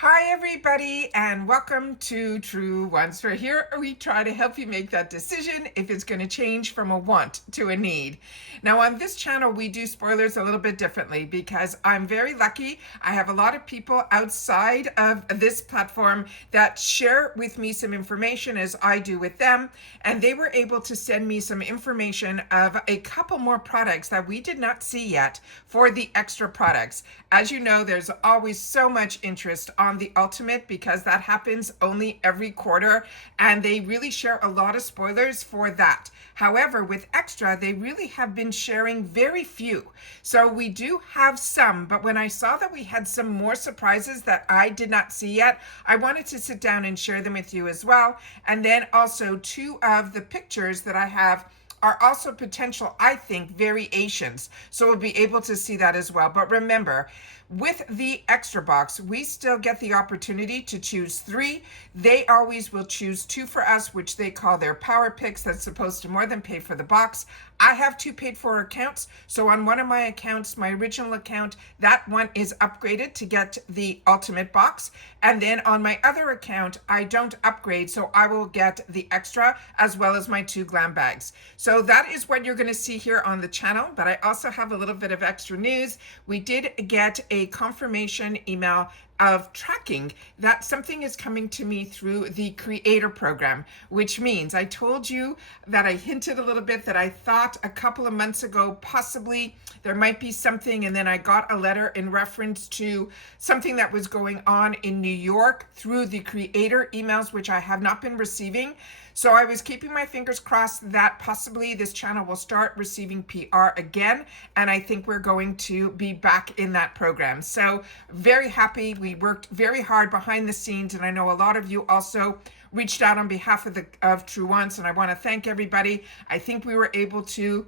Hi everybody, and welcome to TrueWants, where here we try to help you make that decision if it's going to change from a want to a need. Now on this channel we do spoilers a little bit differently because I'm very lucky. I have a lot of people outside of this platform that share with me some information as I do with them, and they were able to send me some information of a couple more products that we did not see yet for the extra products. As you know, there's always so much interest on the Ultimate because that happens only every quarter, and they really share a lot of spoilers for that. However, with Extra, they really have been sharing very few. So we do have some, but when I saw that we had some more surprises that I did not see yet, I wanted to sit down and share them with you as well. And then also two of the pictures that I have are also potential, I think, variations. So we'll be able to see that as well. But remember, with the extra box, we still get the opportunity to choose 3. They always will choose 2 for us, which they call their power picks. That's supposed to more than pay for the box. I have 2 paid for accounts. So on one of my accounts, my original account, that one is upgraded to get the Ultimate box. And then on my other account, I don't upgrade. So I will get the extra as well as my 2 glam bags. So that is what you're going to see here on the channel. But I also have a little bit of extra news. We did get a confirmation email of tracking that something is coming to me through the creator program, which means I told you that I hinted a little bit that I thought a couple of months ago possibly there might be something, and then I got a letter in reference to something that was going on in New York through the creator emails, which I have not been receiving. So I was keeping my fingers crossed that possibly this channel will start receiving PR again, and I think we're going to be back in that program. So very happy. We worked very hard behind the scenes, and I know a lot of you also reached out on behalf of TrueWants, and I want to thank everybody. I think we were able to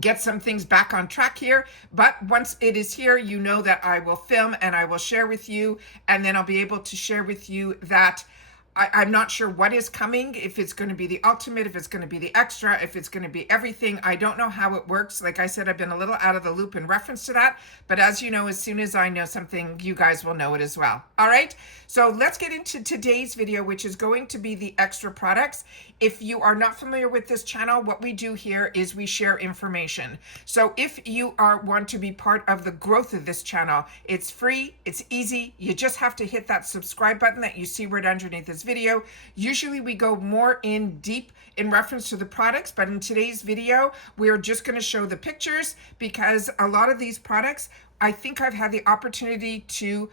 get some things back on track here, but once it is here, you know that I will film and I will share with you, and then I'll be able to share with you that I'm not sure what is coming, if it's going to be the Ultimate, if it's going to be the extra, if it's going to be everything. I don't know how it works. Like I said, I've been a little out of the loop in reference to that. But as you know, as soon as I know something, you guys will know it as well. All right. So let's get into today's video, which is going to be the extra products. If you are not familiar with this channel, what we do here is we share information. So if you want to be part of the growth of this channel, it's free, it's easy. You just have to hit that subscribe button that you see right underneath this video. Usually we go more in deep in reference to the products, but in today's video, we're just going to show the pictures because a lot of these products, I think I've had the opportunity to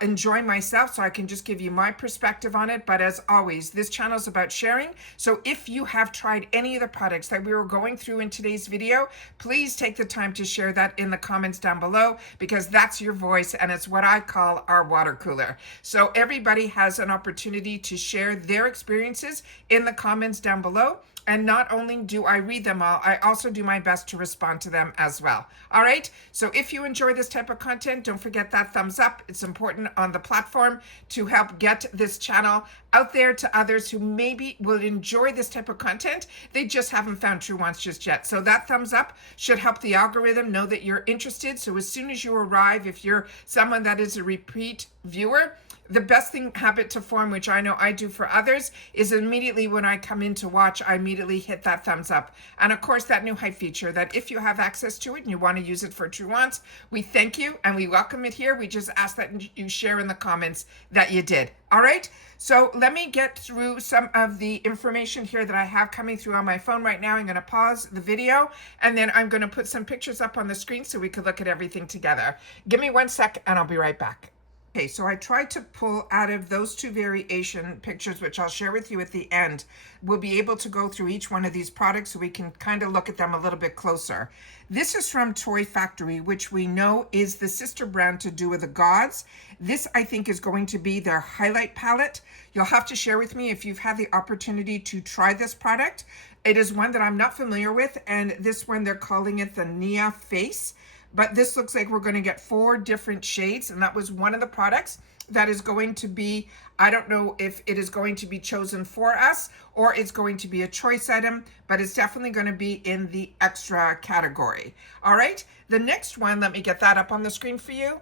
enjoy myself, so I can just give you my perspective on it. But as always, this channel is about sharing. So if you have tried any of the products that we were going through in today's video, please take the time to share that in the comments down below, because that's your voice and it's what I call our water cooler. So everybody has an opportunity to share their experiences in the comments down below. And not only do I read them all, I also do my best to respond to them as well. All right. So if you enjoy this type of content, don't forget that thumbs up. It's important on the platform to help get this channel out there to others who maybe will enjoy this type of content. They just haven't found TrueWants just yet. So that thumbs up should help the algorithm know that you're interested. So as soon as you arrive, if you're someone that is a repeat viewer, the best habit to form, which I know I do for others, is immediately when I come in to watch, I immediately hit that thumbs up. And of course, that new hype feature that if you have access to it and you want to use it for TrueWants, we thank you and we welcome it here. We just ask that you share in the comments that you did. All right. So let me get through some of the information here that I have coming through on my phone right now. I'm going to pause the video and then I'm going to put some pictures up on the screen so we could look at everything together. Give me 1 sec and I'll be right back. Okay, so I tried to pull out of those 2 variation pictures, which I'll share with you at the end. We'll be able to go through each one of these products so we can kind of look at them a little bit closer. This is from Toy Factory, which we know is the sister brand to Do With The Gods. This, I think, is going to be their highlight palette. You'll have to share with me if you've had the opportunity to try this product. It is one that I'm not familiar with, and this one they're calling it the Nia Face. But this looks like we're going to get 4 different shades, and that was one of the products that is going to be, I don't know if it is going to be chosen for us or it's going to be a choice item, but it's definitely going to be in the extra category. All right, the next one, let me get that up on the screen for you.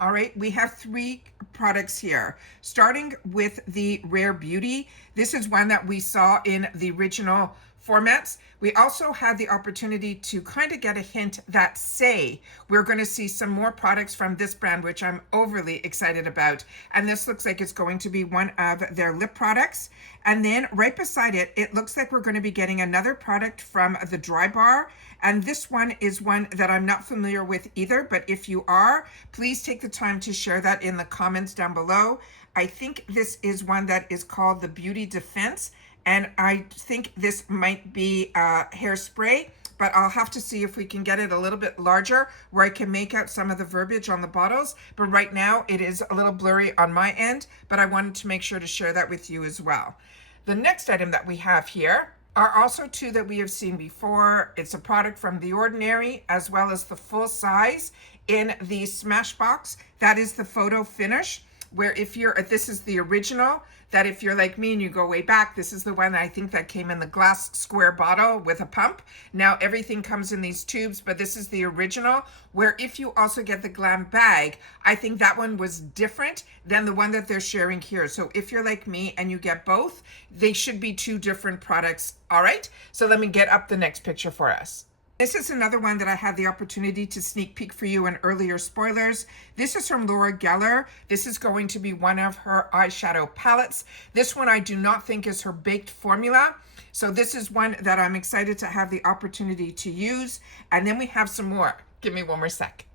All right, we have 3 products here, starting with the Rare Beauty. This is one that we saw in the original formats. We also had the opportunity to kind of get a hint that say we're going to see some more products from this brand, which I'm overly excited about. And this looks like it's going to be one of their lip products. And then right beside it, it looks like we're going to be getting another product from the Dry Bar. And this one is one that I'm not familiar with either, but if you are, please take the time to share that in the comments down below. I think this is one that is called the Beauty Defense. And I think this might be hairspray, but I'll have to see if we can get it a little bit larger where I can make out some of the verbiage on the bottles. But right now it is a little blurry on my end, but I wanted to make sure to share that with you as well. The next item that we have here are also two that we have seen before. It's a product from The Ordinary as well as the full size in the Smashbox. That is the photo finish, where if you're, this is the original, that if you're like me and you go way back, this is the one I think that came in the glass square bottle with a pump. Now everything comes in these tubes, but this is the original, where if you also get the glam bag, I think that one was different than the one that they're sharing here. So if you're like me and you get both, they should be two different products. All right, so let me get up the next picture for us. This is another one that I had the opportunity to sneak peek for you in earlier spoilers. This is from Laura Geller. This is going to be one of her eyeshadow palettes. This one I do not think is her baked formula. So this is one that I'm excited to have the opportunity to use. And then we have some more. Give me one more sec.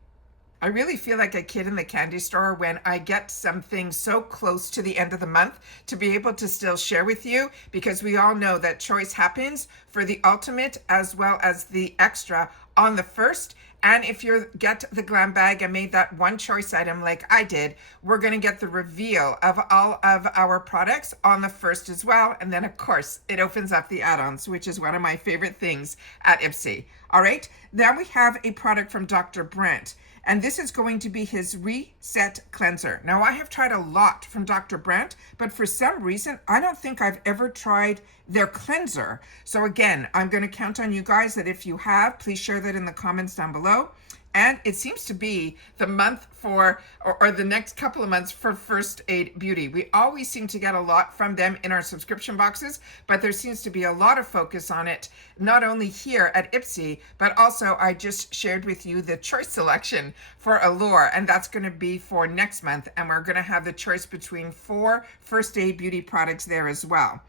I really feel like a kid in the candy store when I get something so close to the end of the month to be able to still share with you, because we all know that choice happens for the ultimate as well as the extra on the first. And if you get the glam bag and made that one choice item like I did, we're going to get the reveal of all of our products on the first as well. And then of course it opens up the add-ons, which is one of my favorite things at IPSY. All right, now we have a product from Dr. Brandt. And this is going to be his Reset Cleanser. Now, I have tried a lot from Dr. Brandt, but for some reason, I don't think I've ever tried their cleanser. So again, I'm going to count on you guys that if you have, please share that in the comments down below. And it seems to be the month for, or the next couple of months for First Aid Beauty. We always seem to get a lot from them in our subscription boxes, but there seems to be a lot of focus on it, not only here at IPSY, but also I just shared with you the choice selection for Allure, and that's going to be for next month. And we're going to have the choice between 4 First Aid Beauty products there as well.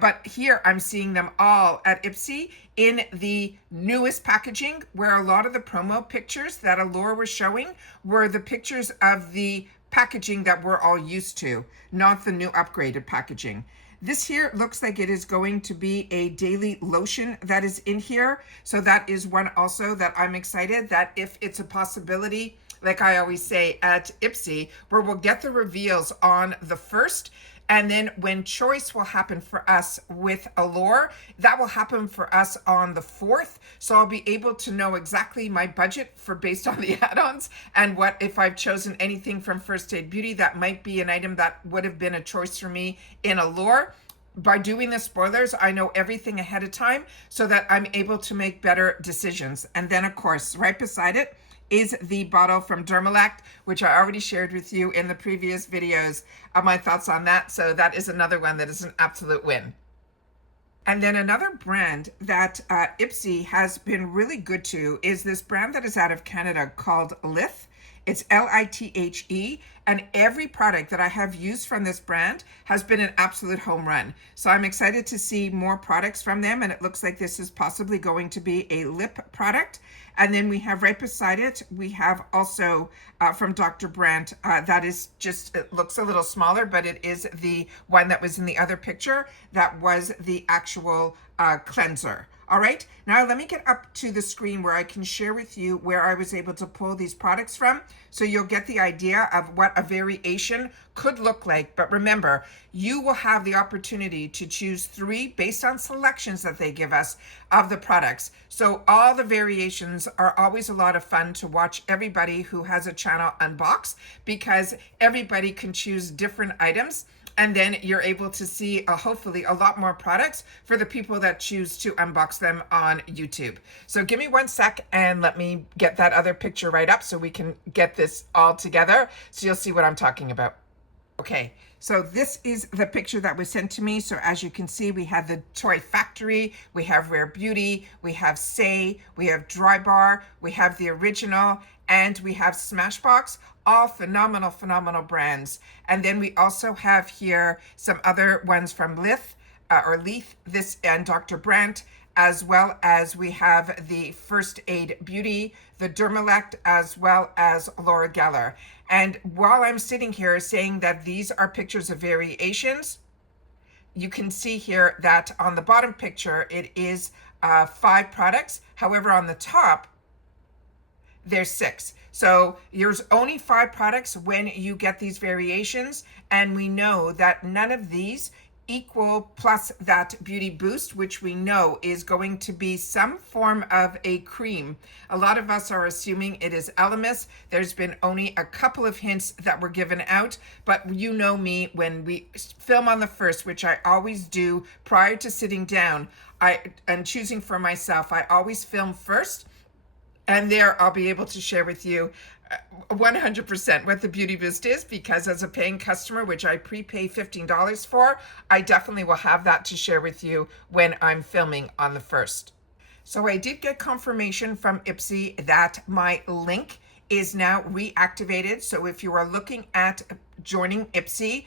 But here I'm seeing them all at IPSY in the newest packaging, where a lot of the promo pictures that Allure was showing were the pictures of the packaging that we're all used to, not the new upgraded packaging. This here looks like it is going to be a daily lotion that is in here. So that is one also that I'm excited that if it's a possibility, like I always say at IPSY, where we'll get the reveals on the first. And then when choice will happen for us with Allure, that will happen for us on the 4th. So I'll be able to know exactly my budget for based on the add-ons, and what if I've chosen anything from First Aid Beauty that might be an item that would have been a choice for me in Allure. By doing the spoilers, I know everything ahead of time so that I'm able to make better decisions. And then of course, right beside it is the bottle from Dermalact, which I already shared with you in the previous videos of my thoughts on that. So that is another one that is an absolute win. And then another brand that IPSY has been really good to is this brand that is out of Canada called Lithe. It's Lithe, and every product that I have used from this brand has been an absolute home run. So I'm excited to see more products from them, and it looks like this is possibly going to be a lip product. And then we have right beside it, we have also from Dr. Brandt, that is just, it looks a little smaller, but it is the one that was in the other picture that was the actual cleanser. All right, now let me get up to the screen where I can share with you where I was able to pull these products from, so you'll get the idea of what a variation could look like. But remember, you will have the opportunity to choose 3 based on selections that they give us of the products. So all the variations are always a lot of fun to watch everybody who has a channel unbox, because everybody can choose different items. And then you're able to see hopefully a lot more products for the people that choose to unbox them on YouTube. So give me one sec and let me get that other picture right up so we can get this all together, so you'll see what I'm talking about. Okay, so this is the picture that was sent to me. So as you can see, we have the Toy Factory, we have Rare Beauty, we have Say, we have Dry Bar, we have the Original, and we have Smashbox, all phenomenal, phenomenal brands. And then we also have here some other ones from Leith, this and Dr. Brandt, as well as we have the First Aid Beauty, the Dermalect, as well as Laura Geller. And while I'm sitting here saying that these are pictures of variations, you can see here that on the bottom picture, it is 5 products. However, on the top, there's 6. So there's only 5 products when you get these variations. And we know that none of these equal plus that beauty boost, which we know is going to be some form of a cream. A lot of us are assuming it is Elemis. There's been only a couple of hints that were given out, but you know me, when we film on the first, which I always do prior to sitting down and choosing for myself, I always film first, and there I'll be able to share with you 100% what the beauty boost is, because as a paying customer, which I prepay $15 for, I definitely will have that to share with you when I'm filming on the first. So I did get confirmation from IPSY that my link is now reactivated. So if you are looking at joining IPSY,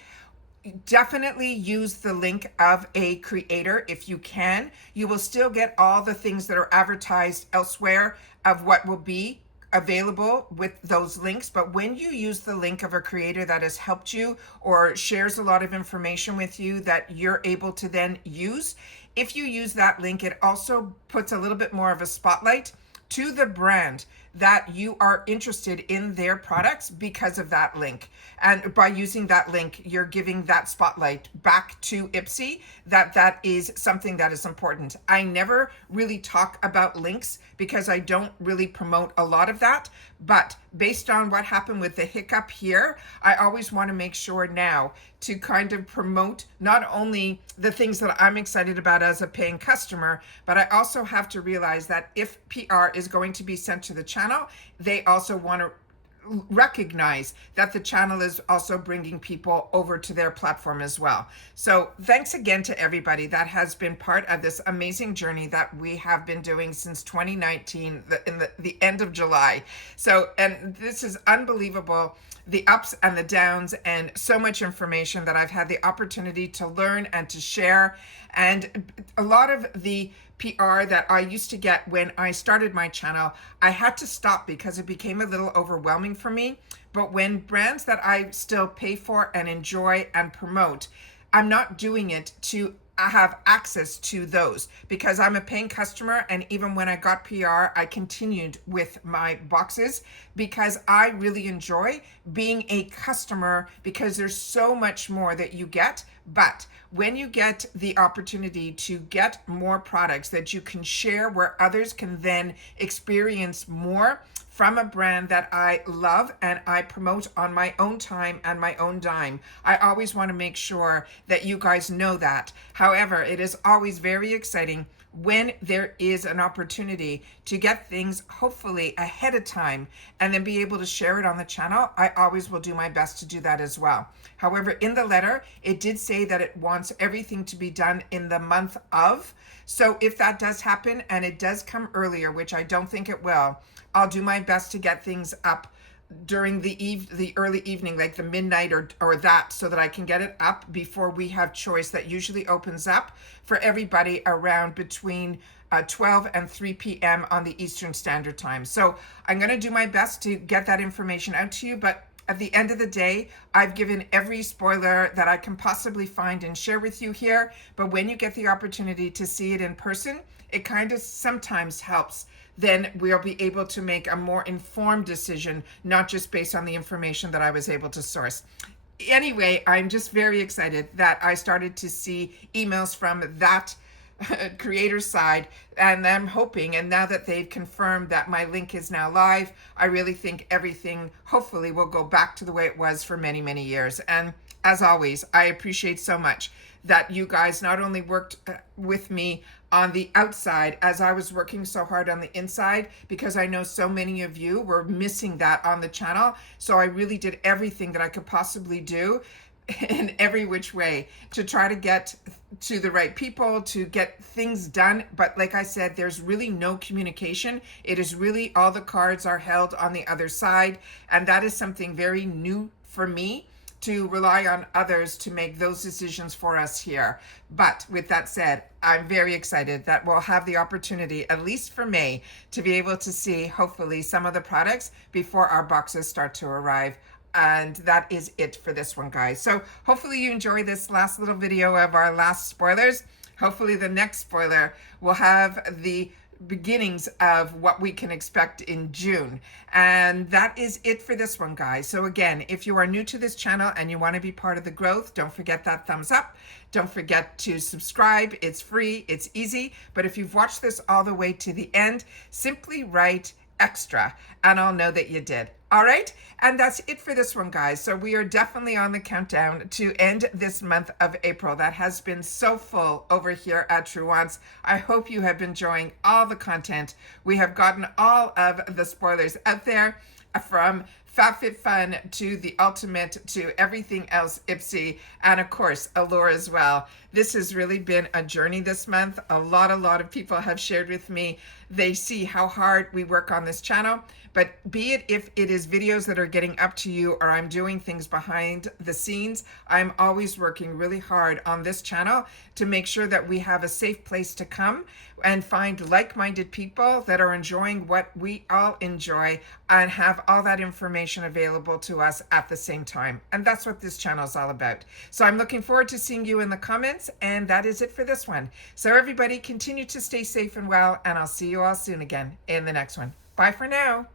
definitely use the link of a creator if you can. You will still get all the things that are advertised elsewhere of what will be available with those links, but when you use the link of a creator that has helped you or shares a lot of information with you that you're able to then use, if you use that link, it also puts a little bit more of a spotlight to the brand that you are interested in their products because of that link. And by using that link, you're giving that spotlight back to IPSY that is something that is important. I never really talk about links because I don't really promote a lot of that. But based on what happened with the hiccup here, I always want to make sure now to kind of promote not only the things that I'm excited about as a paying customer, but I also have to realize that if PR is going to be sent to the channel, they also want to recognize that the channel is also bringing people over to their platform as well. So thanks again to everybody that has been part of this amazing journey that we have been doing since 2019, in the end of July. So, and this is unbelievable, the ups and the downs, and so much information that I've had the opportunity to learn and to share. And a lot of the PR that I used to get when I started my channel, I had to stop because it became a little overwhelming for me. But when brands that I still pay for and enjoy and promote, I'm not doing it to have access to those because I'm a paying customer. And even when I got PR, I continued with my boxes because I really enjoy being a customer, because there's so much more that you get. But when you get the opportunity to get more products that you can share where others can then experience more from a brand that I love and I promote on my own time and my own dime, I always want to make sure that you guys know that. However, it is always very exciting when there is an opportunity to get things hopefully ahead of time and then be able to share it on the channel. I always will do my best to do that as well. However, in the letter, it did say that it wants everything to be done in the month of. So if that does happen and it does come earlier, which I don't think it will, I'll do my best to get things up during the early evening, like the midnight or that, so that I can get it up before we have choice. That usually opens up for everybody around between 12 and 3 p.m. on the Eastern Standard Time. So I'm going to do my best to get that information out to you, but at the end of the day, I've given every spoiler that I can possibly find and share with you here. But when you get the opportunity to see it in person, it kind of sometimes helps. Then we'll be able to make a more informed decision, not just based on the information that I was able to source. Anyway, I'm just very excited that I started to see emails from that creator side, and I'm hoping, and now that they've confirmed that my link is now live, I really think everything hopefully will go back to the way it was for many, many years. And as always, I appreciate so much that you guys not only worked with me on the outside as I was working so hard on the inside, because I know so many of you were missing that on the channel. So I really did everything that I could possibly do in every which way to try to get to the right people, to get things done. But like I said, there's really no communication. It is really all the cards are held on the other side. And that is something very new for me, to rely on others to make those decisions for us here. But with that said, I'm very excited that we'll have the opportunity, at least for May, to be able to see hopefully some of the products before our boxes start to arrive. And that is it for this one, guys. So hopefully you enjoy this last little video of our last spoilers. Hopefully the next spoiler will have the beginnings of what we can expect in June. And that is it for this one, guys. So again, if you are new to this channel and you want to be part of the growth, don't forget that thumbs up. Don't forget to subscribe. It's free, it's easy. But if you've watched this all the way to the end, simply write extra and I'll know that you did. All right, and that's it for this one, guys. So we are definitely on the countdown to end this month of April that has been so full over here at TrueWants. I hope you have been enjoying all the content. We have gotten all of the spoilers out there, from FabFitFun to the Ultimate to everything else IPSY, and of course Allure as well. This has really been a journey this month. A lot of people have shared with me. They see how hard we work on this channel, but be it if it is videos that are getting up to you or I'm doing things behind the scenes, I'm always working really hard on this channel to make sure that we have a safe place to come and find like-minded people that are enjoying what we all enjoy and have all that information available to us at the same time. And that's what this channel is all about. So I'm looking forward to seeing you in the comments, and that is it for this one. So everybody continue to stay safe and well, and I'll see you all soon again in the next one. Bye for now.